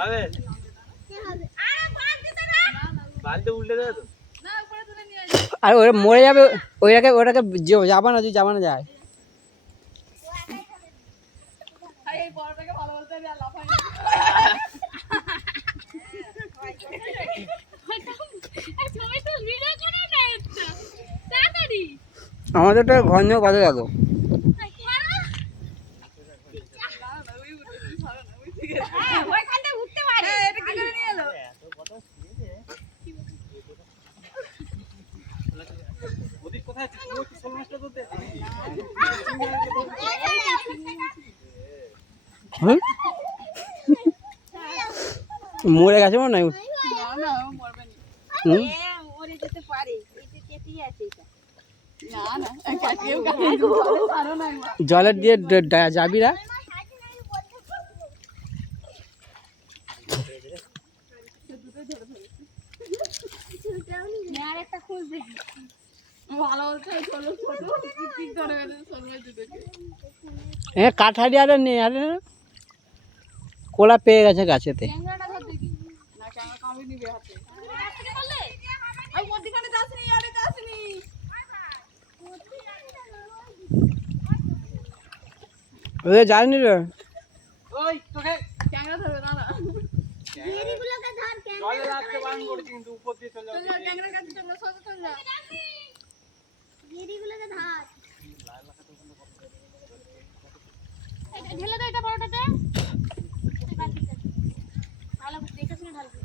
হবে বালতি উল্টে দেবে তো আর ওরা মরে যাবে, ওটাকে যাবা না, যদি যাবা না যায়। আমাদের তো ঘর নিয়ে কথা গেল। মরে গেছে মনে হয়। জলের দিয়ে যাবি না? হ্যাঁ, কাঠারি আরে নেই, আরে কোলা পেয়ে গেছে গাছেতে। যায়নি রে। ওই তোকে ক্যাংড়া ধরবে না না গেরিগুলোকে ধর ক্যাংড়া জলে রাখতে বারণ করেছি কিন্তু উপর দিয়ে চলে যাও ক্যাংড়ার কাছে চলে সোজা চলে যা গেরিগুলোকে ধর এটা ঢেলে দাও এটা বড়টাতে ভালো দেখে শুনে ঢালবে